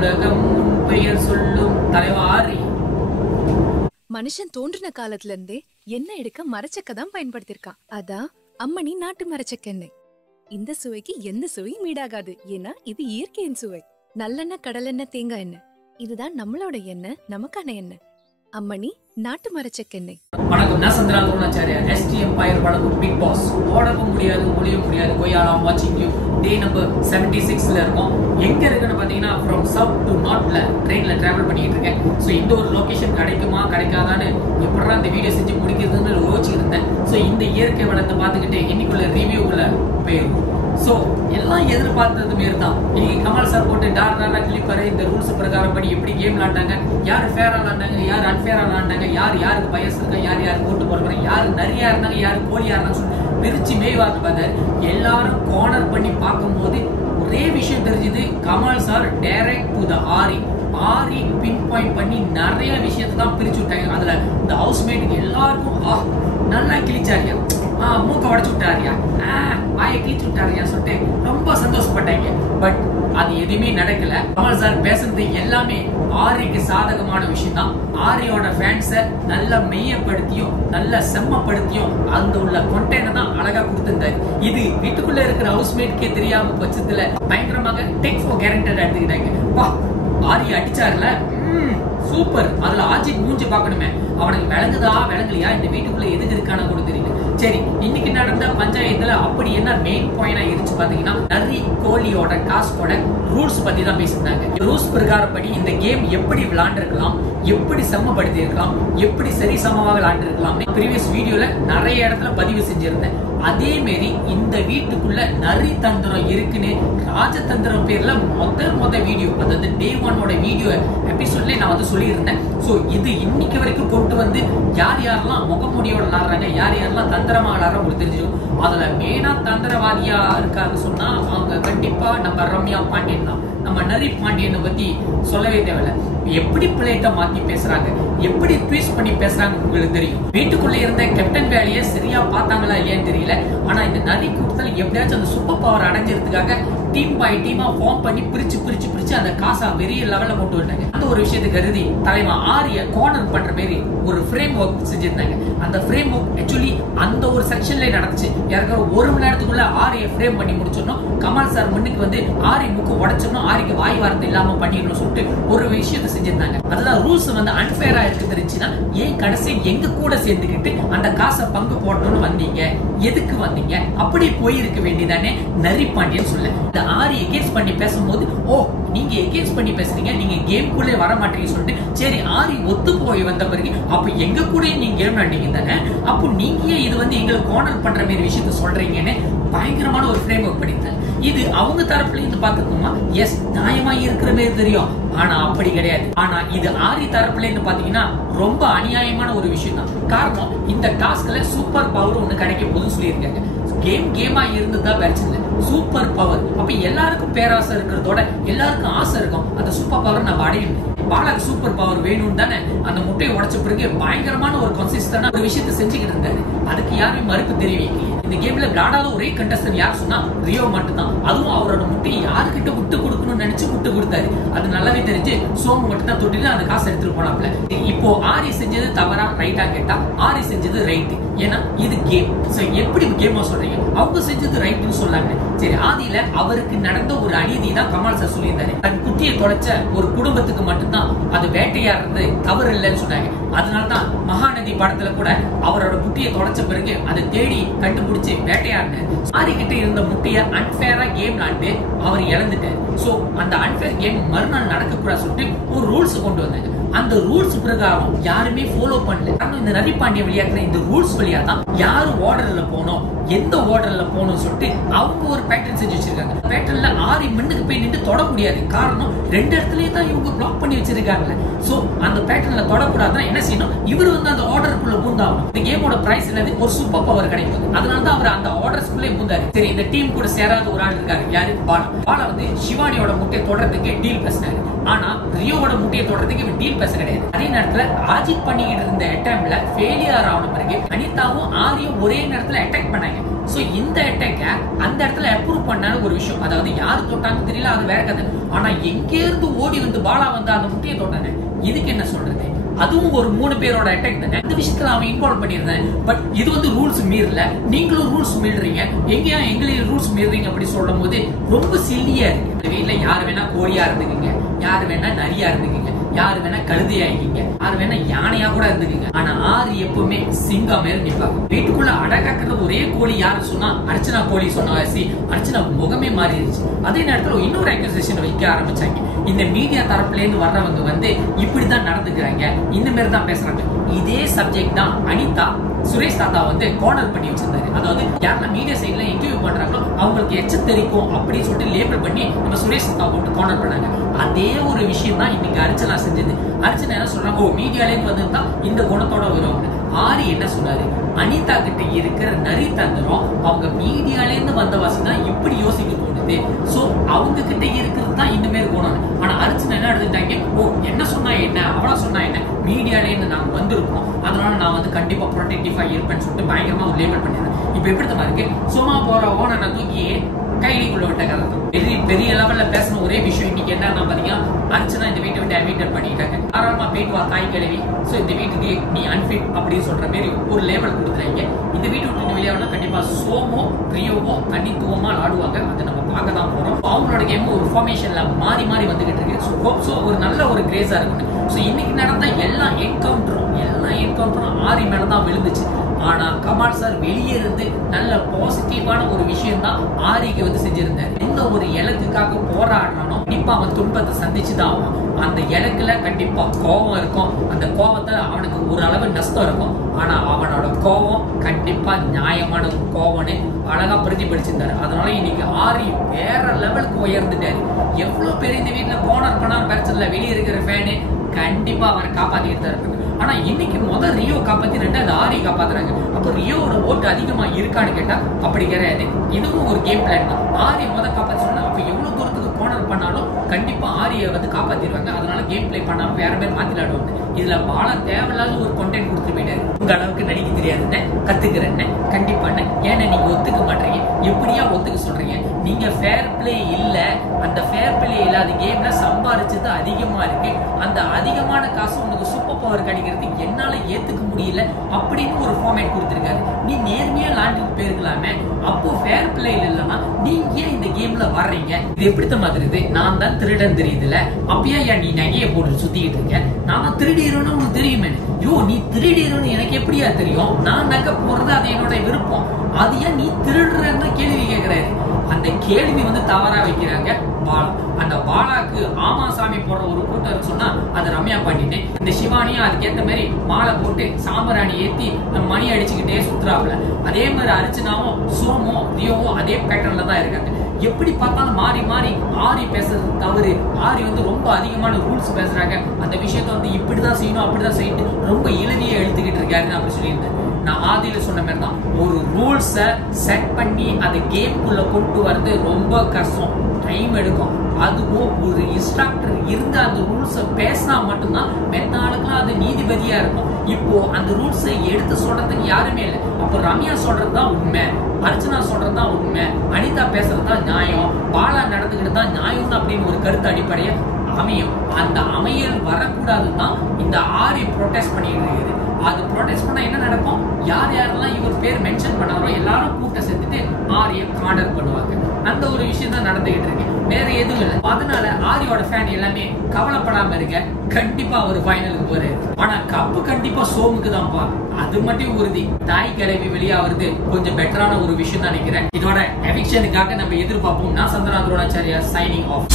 உலகம் பெயர் சொல்லும் தலைவா ஆரி. மனுஷன் தோன்றின காலத்துல இருந்தே எண்ணெய் எடுக்க மரச்சக்க தான் பயன்படுத்திருக்கான். அதான் அம்மணி நாட்டு மரச்செக்கெண்ணெய். இந்த சுவைக்கு எந்த சுவையும் ஈடாகாது. ஏன்னா இது இயற்கையின் சுவை. நல்லெண்ணெய், கடலெண்ணெய், தேங்காய் எண்ணெய், இதுதான் நம்மளோட எண்ணெய், நமக்கான எண்ணெய். அம்மணி நாட்டு மரச்செக்கெண்ணெய். வணக்கம், நான் சந்திரா துரோணாச்சாரியா. ST எம்பயர் வழங்கும் பிக் பாஸ். ஓடவும் முடியாது, ஒளிய முடியாது, கொய்யாலாம் வாட்சிங் யூ. டே நம்பர் 76ல இருக்கோம். எங்க இருக்குன்னு பாத்தீங்கன்னா ஃப்ரம் சவுத் டு நார்த்ல ட்ரெயின்ல டிராவல் பண்ணிட்டு இருக்கேன். ஸோ இந்த ஒரு லொகேஷன் கிடைக்குமா கிடைக்காதான்னு எப்படா இந்த வீடியோ செஞ்சு முடிக்கிறதுன்னு யோசிச்சுட்டு இருந்தேன். ஸோ இந்த இயற்கை வளத்தை பார்த்துக்கிட்டு இன்னைக்குள்ள ரிவ்யூக்குள்ள போயிருக்கும். ஸோ எல்லாம் எதிர்பார்த்தது மாரி தான். இன்னைக்கு கமல் சார் போட்டு டார்டா கிளிப்பர் இந்த ரூல்ஸ் பிரகாரம் படி எப்படி கேம் விளாண்டாங்க, யார் ஃபேரா விளாண்டாங்க, யார் அன்ஃபேரா விளாண்டாங்க, யாருக்கு பயஸ் இருக்கா, யாருக்கு ஓட்டு போடுறாங்க, யாரு நிறையா இருந்தாங்க, யாரு கோழியா இருந்தாங்க சொல்லி பிரிச்சு மேய்வாத்து பார்த்தாரு. எல்லாரும் கார்னர் பண்ணி பார்க்கும்போது ஒரே விஷயம் தெரிஞ்சது, Kamal sir direct to the aari pin point பண்ணி நிறைய விஷயத்தை தான் பிரிச்சு விட்டாங்க. அதுல இந்த ஹவுஸ்மேட்டுக்கு எல்லாருக்கும் நல்லா கிழிச்சாரியா, மூக்க உடைச்சு விட்டாரியா, வாயை கிழிச்சு விட்டாரியா சொல்லிட்டு ரொம்ப சந்தோஷப்பட்டாங்க. பட் அது எதுவுமே நடக்கல. கமல் சார் பேசுறது எல்லாமே ஆரிக்கு சாதகமான விஷயம் தான். ஆரியோட ஃபேன்ஸை நல்லா மெய்யப்படுத்தியும் நல்லா செம்மப்படுத்தியும் அந்த உள்ள கொண்டென்ட் தான் அழகா கொடுத்திருந்தாரு. இது வீட்டுக்குள்ள இருக்கிற ஹவுஸ்மேட்கே தெரியாம பட்சத்துல பயங்கரமாக டேக் ஃபார் கேரண்டட் எடுத்துக்கிட்டாங்க. வா, ஆரி அடிச்சார்ல, சூப்பர். அதுல ஆஜித் மூஞ்சி பாக்கணுமே, அவனுக்கு விளங்குதா விளங்கலையா, இந்த வீட்டுக்குள்ள எதுக்கு இருக்கான கூட தெரியல. சரி, இன்னைக்கு நடந்த பஞ்சாயத்துல அப்படி என்ன மெயின் பாயிண்டா இருந்துச்சு பாத்தீங்கன்னா, நரி கோழியோட டாஸ்கோட ரூல்ஸ் பத்தி தான் பேசியிருந்தாங்க. ரூல்ஸ் பிரகாரப்படி இந்த கேம் எப்படி விளையாண்டுருக்கலாம், எப்படி செம்மப்படுத்தி இருக்கலாம், எப்படி சரி சமமாக விளையாண்டுருக்கலாம் ப்ரீவியஸ் வீடியோல நிறைய இடத்துல பதிவு செஞ்சிருந்தேன். அதே மாரி இந்த வீட்டுக்குள்ள நரி தந்திரம் இருக்குன்னு ராஜதந்திரம் பேர்ல மொத வீடியோ, அதாவது டே 1 வீடியோ எபிசோட்ல நான் வந்து சொல்லியிருந்தேன். சோ இது இன்னைக்கு வரைக்கும் கொண்டு வந்து யார் யாரெல்லாம் முகமுடியோட விளாடுறாங்க, யார் யாரெல்லாம் தந்திரமா விளாடுறாங்க உங்களுக்கு தெரிஞ்சிடும். அதுல மெயினா தந்திரவாதியா இருக்காங்க சொன்னா அவங்க கண்டிப்பா நம்ம ரம்யா பாண்டியன் தான். நம்ம நரி பாண்டியனை பத்தி சொல்லவே தேவையில்ல. எப்படி பிளேட்ட மாத்தி பேசுறாங்க, எப்படி ட்வீட் பண்ணி பேசுறாங்க உங்களுக்கு தெரியும். வீட்டுக்குள்ள இருந்த கேப்டன் வேலையை சரியா பார்த்தாங்களா இல்லையான்னு தெரியல. ஆனா இந்த நரி கூட்டத்துல எப்படியாச்சும் அந்த சூப்பர் பவர் அடைஞ்சிருக்கிறதுக்காக டீம் பை டீமா ஃபார்ம் பண்ணி பிரிச்சு அந்த காசா பெரிய லெவல்ல கொண்டு வந்தாங்க. அந்த ஒரு விஷயத்தை கருதி தலைவா ஆரிய கார்னர் பண்ற மாதிரி ஒரு ஃப்ரேம் ஒர்க் செஞ்சிருந்தாங்க. அந்த ஃப்ரேம் ஒர்க் ஆக்சுவலி அந்த ஒரு செக்ஷன்ல நடந்துச்சு. யாருக்காவது 1 மணி நேரத்துக்குள்ள ஆரிய ஃப்ரேம் பண்ணி முடிச்சிடணும். கமல் சார் முன்னுக்கு வந்து ஆரி முக்கு உடைச்சிடணும், ஆரிக்கு வாய் வார்த்தை இல்லாம பண்ணிடணும் சொல்லிட்டு ஒரு விஷயத்தை செஞ்சிருந்தாங்க. அதுதான் ரூல்ஸ் வந்து அன்ஃபேரா இருக்கு தெரிஞ்சுன்னா ஏன் கடைசி எங்க கூட சேர்ந்துக்கிட்டு அந்த காசை பங்கு போடணும்னு வந்தீங்க, எதுக்கு வந்தீங்க, அப்படி போயிருக்க வேண்டியதானே நரி பாண்டியன் சொல்ல. இந்த ஆரி எகேன்ஸ்ட் பண்ணி பேசும்போது, ஓ நீங்க எகேன்ஸ்ட் பண்ணி பேசுறீங்க, நீங்க கேம் கூட வர மாட்டீங்கன்னு சொல்லிட்டு சரி ஆரி ஒத்து போய் வந்த பிறகு அப்ப எங்க கூட நீங்க கேம் விளையாண்டீங்க தானே, அப்போ நீங்க இது வந்து எங்களுக்கு கார்னர் பண்ற மாதிரி விஷயத்த சொல்றீங்கன்னு பயங்கரமான ஒரு ஃப்ரேம் ஒர்க் பண்ணிருந்தாங்க. இது அவங்க தரப்புல இருந்து பாத்துக்கோமா, எஸ் நியாயமா இருக்கிற மாதிரி தெரியும், ஆனா அப்படி கிடையாது. ஆனா இது ஆரி தரப்புல இருந்து பாத்தீங்கன்னா ரொம்ப அநியாயமான ஒரு விஷயம் தான். காரணம், இந்த டாஸ்க்ல சூப்பர் பவர் ஒண்ணு கிடைக்க போதுன்னு சொல்லியிருக்காங்க. கேமா இருந்ததா பிரச்சனை, சூப்பர் பவர். அப்ப எல்லாருக்கும் பேராசை இருக்கிறதோட எல்லாருக்கும் ஆசை இருக்கும், அந்த சூப்பர் பவர் நம்ம அடையணும். பாலாக்கு சூப்பர் பவர் வேணும்னு தானே அந்த முட்டையை உடைச்ச பிறகு பயங்கரமான ஒரு கன்சிஸ்டன்டான ஒரு விஷயத்தை செஞ்சுக்கிட்டு இருந்தாரு. அதுக்கு யாருமே மறுப்பு தெரிவிக்கலையே. இந்த கேம்ல விளையாடாத ஒரே கண்டஸ்டன்ட் யார் சொன்னா ரியோ மட்டும் தான். அதுவும் அவரோட முட்டையை யாருக்கிட்ட விட்டு கொடுக்கணும்னு நினைச்சு விட்டு கொடுத்தாரு. அது நல்லாவே தெரிஞ்சு சோமு மட்டும் தான் தொட்டிட்டு அந்த காசை எடுத்துட்டு போனாப்ல. இப்போ ஆரி செஞ்சது தவறா ரைட்டா கேட்டா ஆரி செஞ்சது ரைட். ஏன்னா இது கேம். எப்படி கேமா சொல்றீங்க, அவங்க செஞ்சது ரைட்னு சொல்லாங்க. சரி, ஆதியில அவருக்கு நடந்த ஒரு அநீதி தான் கமல் சார் சொல்லியிருந்தாரு. தன் குட்டியை தொலைச்ச ஒரு குடும்பத்துக்கு மட்டும்தான் அது வேட்டையாடுறது தவறு இல்லைன்னு சொன்னாங்க. அதனாலதான் மகாநதி படத்துல கூட அவரோட குட்டியை தொலைச்ச பிறகு அதை தேடி கண்டுபிடிச்சு வேட்டையாடின. ஆரி கிட்ட இருந்த முட்டையை அன்ஃபேரா கேம் விளாண்டு அவர் இழந்துட்டாரு. சோ அந்த அன்ஃபேர் கேம் மறுநாள் நடக்க கூடாது சொல்லிட்டு ஒரு ரூல்ஸ் கொண்டு வந்தாங்க. அந்த ரூல்ஸ் பிரகாரம் யாருமே ஃபாலோ பண்ணல. காரணம், இந்த நரி பாண்டிய விளையாட்டுல இந்த ரூல்ஸ் வழியா தான் யாரும் ஆர்டர்ல போனோம், எந்த ஆர்டர்ல போகணும்னு சொல்லிட்டு அவங்க ஒரு பேட்டர்ன் செஞ்சு வச்சிருக்காங்க. பேட்டர்ன்ல ஆரி மண்ணுக்கு போய் நின்று தொட முடியாது. காரணம், 2 இடத்துலயே தான் இவங்க பிளாக் பண்ணி வச்சிருக்காங்க. சோ அந்த பேட்டர்ன்ல தொடக்கூடாதுன்னா என்ன செய்யணும், இவர் வந்து அந்த ஆர்டருக்குள்ள பூந்தாகணும். இந்த கேமோட பிரைஸ் என்னது, ஒரு சூப்பர் பவர் கிடைக்கும். அதனாலதான் அவர் அந்த ஆர்டர்ஸ்குள்ளே பூந்தாரு. சரி, இந்த டீம் கூட சேராத ஒரு ஆள் இருக்காரு, யாரு, பாலா வந்து சிவானியோட முட்டையை தொடறதுக்கு டீல் பேசினாரு. ஆனா ரியோவோட முட்டையை தொடறதுக்கு இவன் டீல் பேச கிடையாது. அதே நேரத்துல ஆஜித் பண்ணிக்கிட்டு இருந்த அட்டம்ப்ட்ல ஃபெயிலியர் ஆன பிறகு அனிதாவும் ஆரியும் ஒரே நேரத்துல அட்டாக் பண்ணாங்க. சோ இந்த அட்டாக்க அந்த இடத்துல அப்ரூவ் பண்ணாத ஒரு விஷயம். அதாவது யாரு தொட்டாங்க தெரியல, அது வேற கதை. ஆனா எங்க இருந்து ஓடி வந்து பாலா வந்து அந்த முட்டையை தொட்டானே, இதுக்கு என்ன சொல்றது? அதுவும் ஒரு 3 பேரோட அட்டாக் தானே. இந்த விஷயத்துல அவன் இன்வால்வ் பண்ணிருந்தேன். பட் இது வந்து ரூல்ஸ் மீறல, நீங்களும் ரூல்ஸ் மீறீங்க, எங்களையும் ரூல்ஸ் மீறீங்க அப்படி சொல்லும் போது ரொம்ப சில்லியா இருக்கு. இந்த வீட்டுல யாரு வேணா கோழியா இருந்துக்குங்க, யாரு வேணா நரியா இருந்துக்குங்க, யாரு வேணா கழுதையா இருக்கீங்க, யாரு வேணா யானையா கூட இருந்துக்குங்க. ஆனா ஆறு எப்பவுமே சிங்கம் மேல நிப்பாங்க. வீட்டுக்குள்ள அடக்காக்குற ஒரே கோழி யாரு சொன்னா அர்ச்சனா கோழி சொன்னா, அர்ச்சனா முகமே மாறிடுச்சு. அதே நேரத்துல இன்னொரு அக்யூசேஷன் வைக்க ஆரம்பிச்சாங்க. இந்த மீடியா தரப்புல இருந்து வர்றவங்க வந்து இப்படிதான் நடந்துக்கிறாங்க, இந்த மாதிரி தான் பேசுறாங்க. இதே சப்ஜெக்ட் தான் அனிதா சுரேஷ் தாத்தா வந்து கார்னர் பண்ணி வச்சிருந்தாரு. அதாவது யாரெல்லாம் மீடியா சைட்ல இன்டர்வியூ பண்றாங்களோ அவங்களுக்கு எச்ச தெரிக்கும் அப்படின்னு சொல்லிட்டு லேபிள் பண்ணி நம்ம சுரேஷ் தாத்தா போட்டு கார்னர் பண்ணாங்க. அதே ஒரு விஷயம் தான் இன்னைக்கு அர்ச்சனா செஞ்சது. அர்ச்சனா என்ன சொல்றாங்க, ஓ மீடியால இருந்து வந்திருந்தா இந்த குணத்தோட வரும். ஆரி என்ன சொன்னாரு, அனிதா கிட்ட இருக்கிற நரி தந்திரம் அவங்க மீடியால இருந்து வந்த வாசி தான் இப்படி யோசிக்க தோணுது. சோ அவங்க கிட்ட இருக்கிறது தான் இந்த மாதிரி குணம். ஆனா அர்ச்சனா என்ன எடுத்துட்டாங்க, ஓ என்ன சொன்னா என்ன, அவளா சொன்னா என்ன, மீடியால இருந்து நாங்க வந்திருக்கோம், அதனால நான் வந்து கண்டிப்பா ப்ரொடெக்டிவா இருப்பேன்னு சொல்லிட்டு பயங்கரமா ஒரு லேபிள் பண்ணிடுறேன். இப்ப எப்படி தான் இருக்கு, சும்மா போற ஓன தூக்கி கைலிக்குள்ள விட்ட கதை தான். பெரிய லெவல்ல பேசின ஒரே விஷயம் இன்னைக்கு என்னன்னா பாத்தீங்கன்னா, அர்ச்சனா இந்த வீட்டை விட்டு அட்மிட் பண்ணிட்டாங்க. தாராளமா போயிட்டு வா தாய் கிழவி, சோ இந்த வீட்டுக்கு நீ அன்ஃபிட் அப்படின்னு சொல்ற மாதிரி ஒரு லேபிள் கொடுத்துறாங்க. இந்த வீட்டு விட்டு வெளியாகனா கண்டிப்பா சோமோ ரியோவோ தனித்துவமா ஆடுவாங்க. அதை நம்ம பார்க்க தான் போறோம். அவங்களோட கேம் ஒரு ஃபார்மேஷன்ல மாறி மாறி வந்துகிட்டு இருக்கு. சோ ஒரு நல்ல ஒரு கிரேஸா இருக்கு. சோ இன்னைக்கு நடந்த எல்லா என்கவுண்டரும் ஆரி மேலதான் விழுந்துச்சு. ஆனா கமால் சார் வெளியே இருந்து நல்ல பாசிட்டிவான ஒரு விஷயம் தான் ஆரிக்கு வந்து செஞ்சிருந்தாரு. எந்த ஒரு இலக்குக்காக போராடுறானோ கண்டிப்பா அவன் துன்பத்தை சந்திச்சுதான் ஆகும். அந்த இலக்குல கண்டிப்பா கோபம் இருக்கும். அந்த கோபத்தை அவனுக்கு ஒரு அளவு நஷ்டம் இருக்கும். ஆனா அவனோட கோபம் கண்டிப்பா நியாயமான ஒரு கோபம்னு அழகா பிரதிபலிச்சிருந்தாரு. அதனால இன்னைக்கு ஆரி வேற லெவலுக்கு உயர்ந்துட்டாரு. எவ்வளவு பேர் இந்த வீட்டுல கோனர் பண்ணாலும் பிரச்சனை, வெளியே இருக்கிற ஃபேனு கண்டிப்பா அவரை காப்பாத்திட்டு தான் இருக்காங்க. ஆனா இன்னைக்கு முதல் ரியோ காப்பாத்தி ரெண்டாவது ஆரி காப்பாத்துறாங்க. அப்ப ரியோவோட ஓட்டு அதிகமா இருக்கான்னு கேட்டா அப்படி கிடையாது. இதுவும் ஒரு கேம் பிளான் தான். ஆரி முதல் காப்பாத்தி சொன்னா அப்ப எவ்வளவு தூரத்துக்கு கோனர் பண்ணாலும் கண்டிப்பா ஆரியை வந்து காப்பாத்திடுவாங்க. அதனால கேம் பிளே பண்ணாம வேற பேர் மாத்தி விளையாடுவாங்க. இதுல பாலா தேவையில்லாத ஒரு கண்டென்ட் கொடுத்து போயிட்டாரு. உங்க அளவுக்கு நடிக்க தெரியாதுன்னு கத்துக்கிறேன்னு கண்டிப்பா ஏன்னா நீங்க ஒத்துக்க மாட்டீங்க. எப்படியா ஒத்துக்க சொல்றீங்க? நீங்க ஃபேர் பிளே இல்ல, அந்த ஃபேர் பிளே இல்லாத கேம்ல சம்பாரிச்சது அதிகமா இருக்கு, அந்த அதிகமான காசு உனக்கு சூப்பர் பவர் கிடைக்கிறது என்னால ஏத்துக்க முடியல அப்படின்னு ஒரு ஃபார்மேட் கொடுத்திருக்காரு. நீ நேர்மையா விளையாண்டுட்டு போயிருக்கலாமே. அப்போ ஃபேர் பிளே இல்லைன்னா நீங்க ஏன் இந்த கேம்ல வர்றீங்க? இது எப்படித்த மாதிரி நான் தான் திருடன் தெரியுதுல, அப்பயா ஏன் நீ நகையை போட்டு சுத்திக்கிட்டு இருக்க? நான் திருடிறோன்னு உனக்கு தெரியுமே. யோ நீ திருடிறோன்னு எனக்கு எப்படியா தெரியும்? நான் நகை போறது அது என்னோட விருப்பம், அது ஏன் நீ திருடுறன்னு கேள்வி கேட்கிறாரு. அந்த கேள்வி வந்து தவறா வைக்கிறாங்க பாலா. அந்த பாலாக்கு ஆமா சாமி போடுற ஒரு கூட்டம் சொன்னா அது ரம்யா பண்ணிட்டு, இந்த சிவானியும் அதுக்கேற்ற மாதிரி மாலை போட்டு சாம்பராணி ஏத்தி மணி அடிச்சுக்கிட்டே சுத்துறாப்புல. அதே மாதிரி அர்ச்சனாவும் சோமோ ரியோவும் அதே பேட்டர்ன்ல தான் இருக்காங்க. எப்படி பார்த்தாலும் மாறி மாறி ஆரி பேசுறது தவறு, ஆரி வந்து ரொம்ப அதிகமான ரூல்ஸ் பேசுறாங்க, அந்த விஷயத்த வந்து இப்படிதான் செய்யணும் அப்படிதான் செய்யணும் ரொம்ப இறுதியை எழுத்துக்கிட்டு இருக்காருன்னு அப்படி சொல்லியிருந்தேன். நான் ஆதியில சொன்ன மாதிரி தான், ஒரு ரூல்ஸை செட் பண்ணி அதை கேம்குள்ள கொண்டு வரது ரொம்ப கஷ்டம், டைம் எடுக்கும். அதுவும் ஒரு இன்ஸ்ட்ரக்டர் இருந்து அந்த ரூல்ஸை பேசினா மட்டும்தான் மெத்த ஆளுக்கெல்லாம் அது நீதிபதியா இருக்கும். இப்போ அந்த ரூல்ஸை எடுத்து சொல்றதுக்கு யாருமே இல்லை. அப்போ ரம்யா சொல்றதுதான் உண்மை, அர்ச்சனா சொல்றதுதான் உண்மை, அனிதா பேசுறதுதான் நியாயம், பாலா நடந்துக்கிட்டு தான் நியாயம்னு அப்படின்னு ஒரு கருத்து அடிப்படையை அமையும். அந்த அமையல் வரக்கூடாதுதான் இந்த ஆரி ப்ரொடெஸ்ட் பண்ணிட்டு இருக்குது. அது ப்ரொடெஸ்ட் பண்ணா என்ன நடக்கும்? யார் யாரெல்லாம் இவர் பேர் மென்ஷன் பண்ணாரோ எல்லாரும் கூட்ட சேர்த்துட்டு ஆரியை கார்னர் பண்ணுவாங்க. அந்த ஒரு விஷயம் தான் நடந்துகிட்டு இருக்கு, வேற எதுவும் இல்லை. அதனால ஆரியோட ஃபேன் எல்லாமே கவலைப்படாம இருக்க, கண்டிப்பா ஒரு ஃபைனலுக்கு போறாரு. ஆனா கப்பு கண்டிப்பா சோமுக்கு தான்ப்பா, அது மட்டும் உறுதி. தாய் கிளவி வெளியாகிறது கொஞ்சம் பெட்டரான ஒரு விஷயம் தான் நினைக்கிறேன். இதோட எவிக்ஷனுக்காக நம்ம எதிர்பார்ப்போம். நான் சந்திரநாத் ரோணாச்சாரியா சைனிங் ஆஃப்.